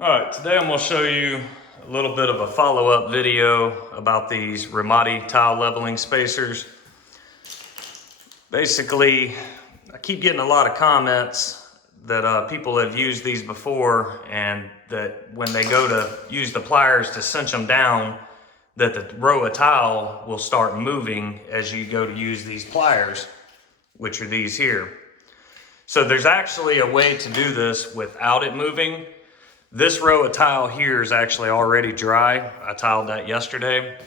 Alright, today I'm going to show you a little bit of a follow-up video about these Raimondi tile leveling spacers. Basically, I keep getting a lot of comments that people have used these before, and that when they go to use the pliers to cinch them down, that the row of tile will start moving as you go to use these pliers, which are these here. So there's actually a way to do this without it moving. This row of tile here is actually already dry. I tiled that yesterday.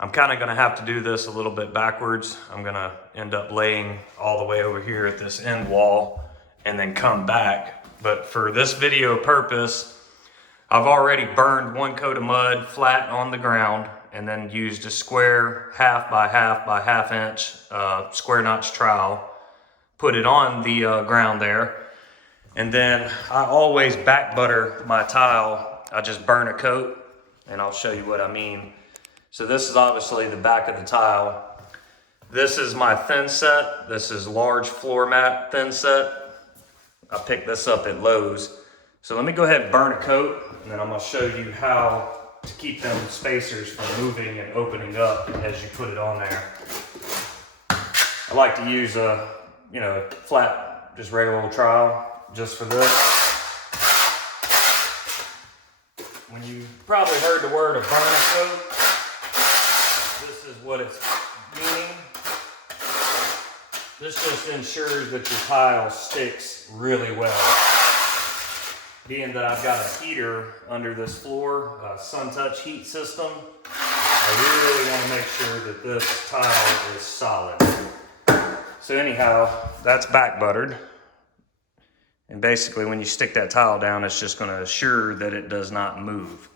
I'm kind of going to have to do this a little bit backwards. I'm going to end up laying all the way over here at this end wall and then come back. But for this video purpose, I've already burned one coat of mud flat on the ground and then used a square 1/2 by 1/2 by 1/2 inch square notch trowel. Put it on the ground there. And then I always back butter my tile. I just burn a coat, and I'll show you what I mean. So this is obviously the back of the tile. This is my thin set. This is large floor mat thin set. I picked this up at Lowe's. So let me go ahead and burn a coat, and then I'm gonna show you how to keep them spacers from moving and opening up as you put it on there. I like to use a, flat, just regular old trowel. Just for this. When you probably heard the word of burn a coat, this is what it's meaning. This just ensures that your tile sticks really well. Being that I've got a heater under this floor, a SunTouch heat system, I really want to make sure that this tile is solid. So anyhow, that's back buttered. And basically when you stick that tile down, it's just going to assure that it does not move.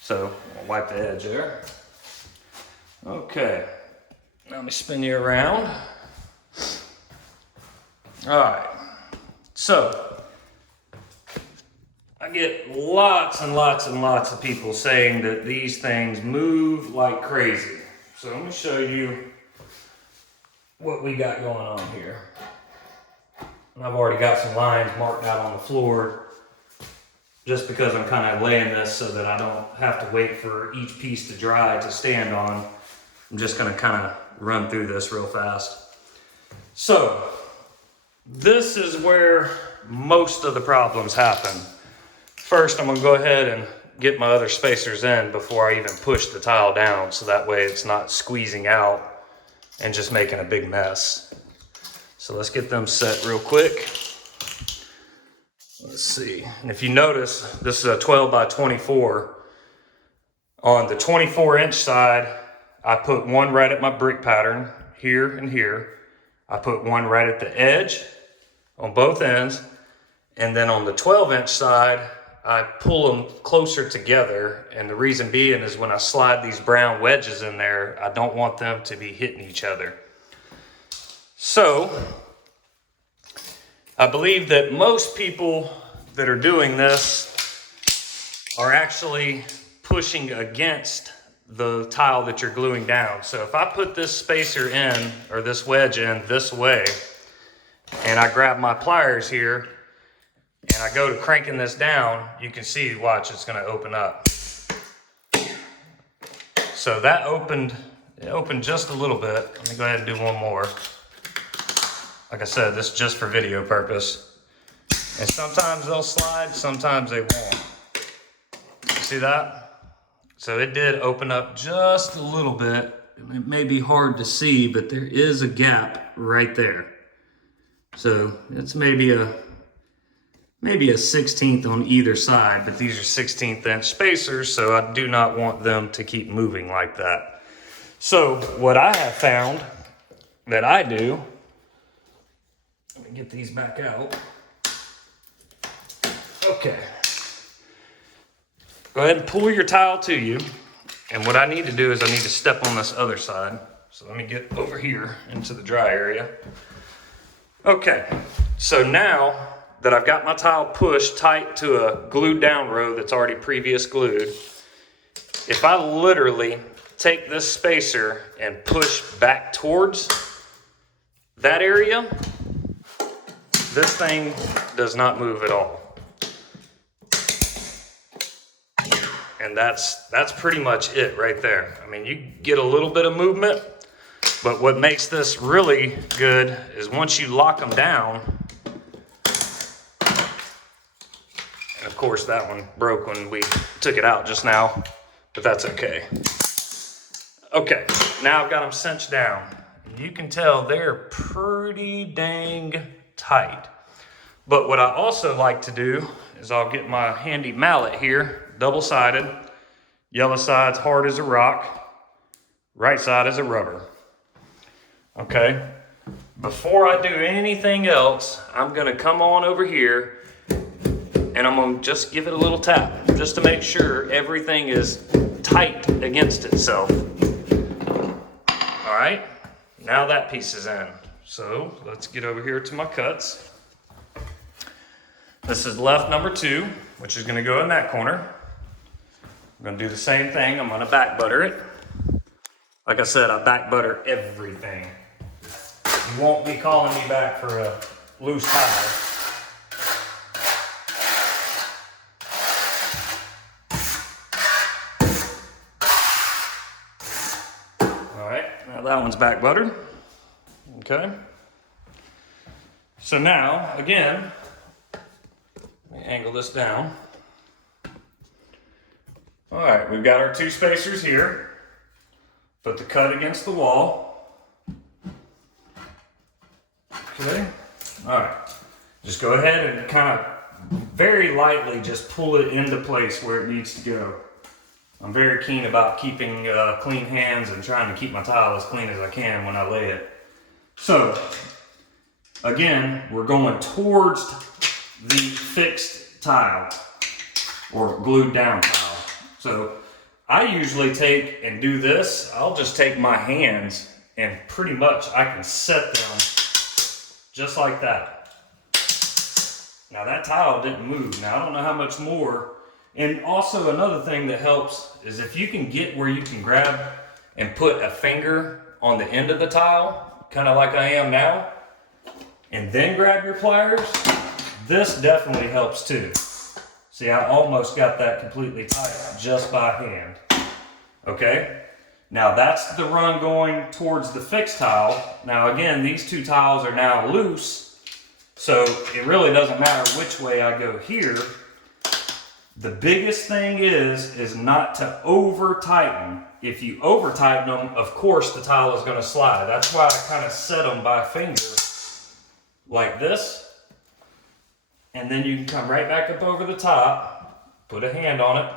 So I'll wipe the edge there. Okay, now let me spin you around. All right, so I get lots and lots and lots of people saying that these things move like crazy. So let me show you what we got going on here. And I've already got some lines marked out on the floor just because I'm kind of laying this so that I don't have to wait for each piece to dry to stand on. I'm just going to kind of run through this real fast. So this is where most of the problems happen. First, I'm going to go ahead and get my other spacers in before I even push the tile down, so that way it's not squeezing out and just making a big mess. So let's get them set real quick. Let's see. And if you notice, this is a 12 by 24. On the 24-inch side, I put one right at my brick pattern, here and here. I put one right at the edge on both ends. And then on the 12-inch side, I pull them closer together. And the reason being is when I slide these brown wedges in there, I don't want them to be hitting each other. So, I believe that most people that are doing this are actually pushing against the tile that you're gluing down. So if I put this spacer in, or this wedge in this way, and I grab my pliers here, and I go to cranking this down, you can see, watch, it's gonna open up. So that it opened just a little bit. Let me go ahead and do one more. Like I said, this is just for video purpose. And sometimes they'll slide, sometimes they won't. See that? So it did open up just a little bit. It may be hard to see, but there is a gap right there. So it's maybe a 1/16 on either side, but these are 16th inch spacers, so I do not want them to keep moving like that. So what I have found that I do, let me get these back out. Okay. Go ahead and pull your tile to you. And what I need to do is I need to step on this other side. So let me get over here into the dry area. Okay. So now that I've got my tile pushed tight to a glued down row that's already previous glued, if I literally take this spacer and push back towards that area, this thing does not move at all. And that's pretty much it right there. I mean, you get a little bit of movement, but what makes this really good is once you lock them down, and of course that one broke when we took it out just now, but that's okay. Okay, now I've got them cinched down. You can tell they're pretty dang tight. But what I also like to do is I'll get my handy mallet here, double-sided. Yellow side's hard as a rock, right side is a rubber. Okay, before I do anything else, I'm gonna come on over here and I'm gonna just give it a little tap, just to make sure everything is tight against itself. All right, now that piece is in. So let's get over here to my cuts. This is left number 2, which is gonna go in that corner. I'm gonna do the same thing. I'm gonna back butter it. Like I said, I back butter everything. You won't be calling me back for a loose tile. All right, now that one's back buttered. Okay. So now, again, let me angle this down. All right, we've got our 2 spacers here. Put the cut against the wall. Okay, all right. Just go ahead and kind of very lightly just pull it into place where it needs to go. I'm very keen about keeping clean hands and trying to keep my tile as clean as I can when I lay it. So, again, we're going towards the fixed tile or glued down tile. So I usually take and do this. I'll just take my hands and pretty much I can set them just like that. Now that tile didn't move. Now I don't know how much more. And also another thing that helps is if you can get where you can grab and put a finger on the end of the tile, kind of like I am now, and then grab your pliers, this definitely helps too. See, I almost got that completely tight just by hand. Okay, now that's the run going towards the fixed tile. Now again, these 2 tiles are now loose, so it really doesn't matter which way I go here. The biggest thing is not to over tighten. If you over tighten them, of course the tile is going to slide. That's why I kind of set them by finger like this. And then you can come right back up over the top, put a hand on it,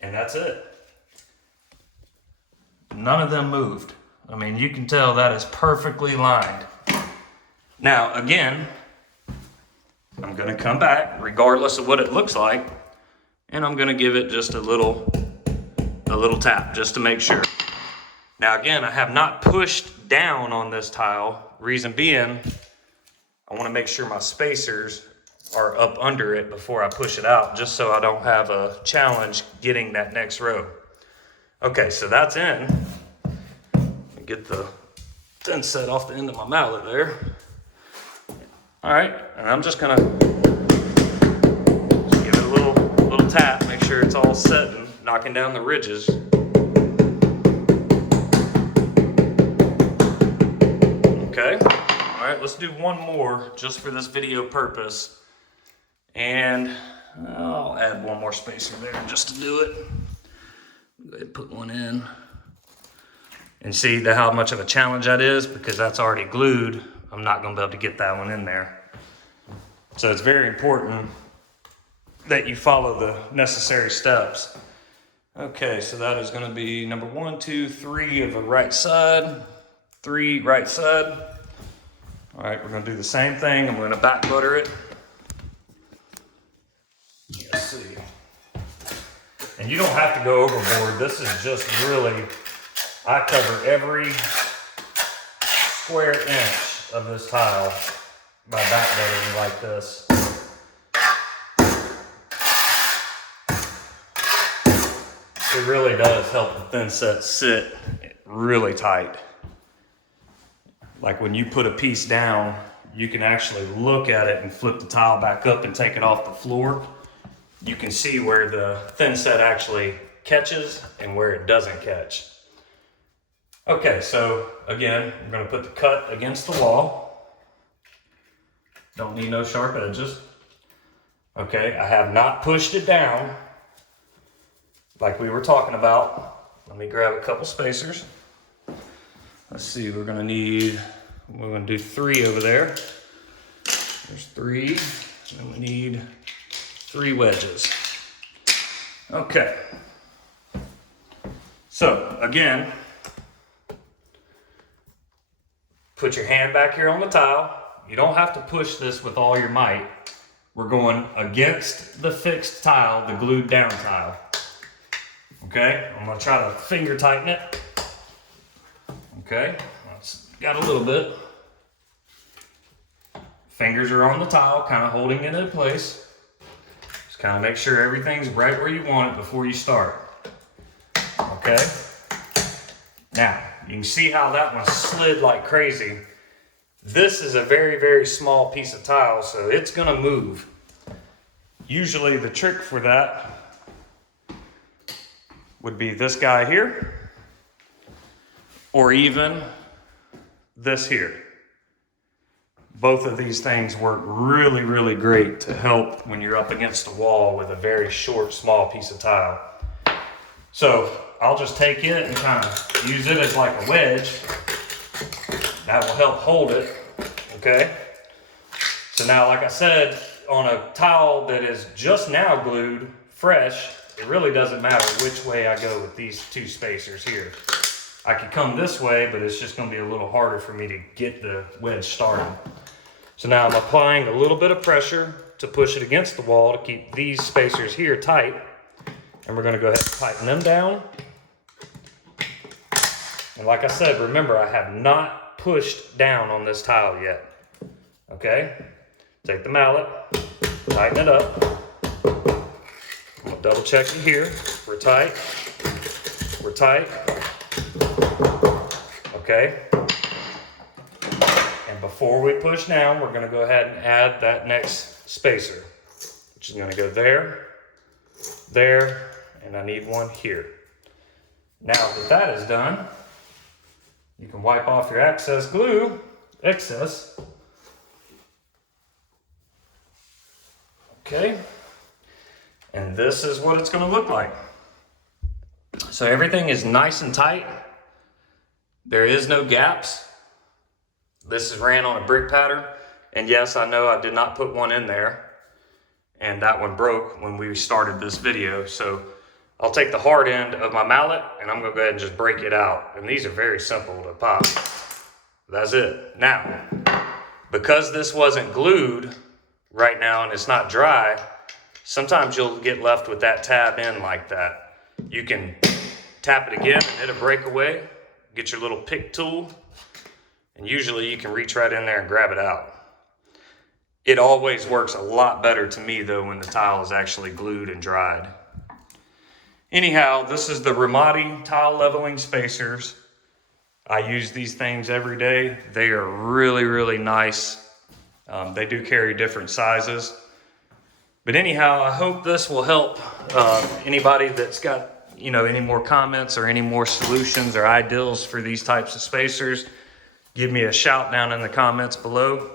and that's it. None of them moved. I mean, you can tell that is perfectly lined. Now, again, I'm gonna come back, regardless of what it looks like, and I'm gonna give it just a little tap, just to make sure. Now, again, I have not pushed down on this tile, reason being, I want to make sure my spacers are up under it before I push it out, just so I don't have a challenge getting that next row. Okay, so that's in. Get the thin set off the end of my mallet there. All right, and I'm just gonna just give it a little tap, make sure it's all set and knocking down the ridges. Okay. All right, let's do one more just for this video purpose. And I'll add one more spacer there just to do it. Go ahead and put one in. And see how much of a challenge that is, because that's already glued. I'm not gonna be able to get that one in there. So it's very important that you follow the necessary steps. Okay, so that is gonna be number 1, 2, 3 of the right side, 3 right side. All right, we're gonna do the same thing. I'm gonna back butter it. Let's see. And you don't have to go overboard. This is just really, I cover every square inch of this tile by back buttering like this. It really does help the thin set sit really tight. Like when you put a piece down, you can actually look at it and flip the tile back up and take it off the floor. you can see where the thin set actually catches and where it doesn't catch. Okay, so again, I'm going to put the cut against the wall. Don't need no sharp edges. Okay, I have not pushed it down like we were talking about. Let me grab a couple spacers. Let's see, we're going to do 3 over there. There's 3, and we need 3 wedges. Okay. So again, put your hand back here on the tile. You don't have to push this with all your might. We're going against the fixed tile, the glued down tile. Okay, I'm gonna try to finger tighten it. Okay, got a little bit. Fingers are on the tile, kind of holding it in place. Just kind of make sure everything's right where you want it before you start. Okay, now you can see how that one slid like crazy. This is a very, very small piece of tile, so it's gonna move. Usually the trick for that would be this guy here, or even this here. Both of these things work really, really great to help when you're up against a wall with a very short, small piece of tile. So I'll just take it and kind of use it as like a wedge. That will help hold it, okay? So now, like I said, on a tile that is just now glued, fresh, it really doesn't matter which way I go with these 2 spacers here. I could come this way, but it's just gonna be a little harder for me to get the wedge started. So now I'm applying a little bit of pressure to push it against the wall to keep these spacers here tight. And we're gonna go ahead and tighten them down. And like I said, remember, I have not pushed down on this tile yet. Okay? Take the mallet, tighten it up. I'm gonna double check it here. We're tight. We're tight. Okay? And before we push down, we're gonna go ahead and add that next spacer, which is gonna go there, there, and I need one here. Now that that is done, you can wipe off your excess. Okay, and this is what it's gonna look like. So everything is nice and tight. There is no gaps. This is ran on a brick pattern. And yes, I know I did not put one in there, and that one broke when we started this video. So I'll take the hard end of my mallet and I'm gonna go ahead and just break it out. And these are very simple to pop. That's it. Now, because this wasn't glued right now and it's not dry, sometimes you'll get left with that tab in like that. You can tap it again and it'll break away. Get your little pick tool, and usually you can reach right in there and grab it out. It always works a lot better to me though when the tile is actually glued and dried. Anyhow, this is the Raimondi tile leveling spacers. I use these things every day. They are really, really nice. They do carry different sizes. But anyhow, I hope this will help anybody that's got any more comments or any more solutions or ideals for these types of spacers. Give me a shout down in the comments below.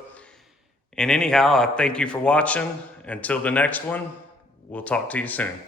And anyhow, I thank you for watching. Until the next one, we'll talk to you soon.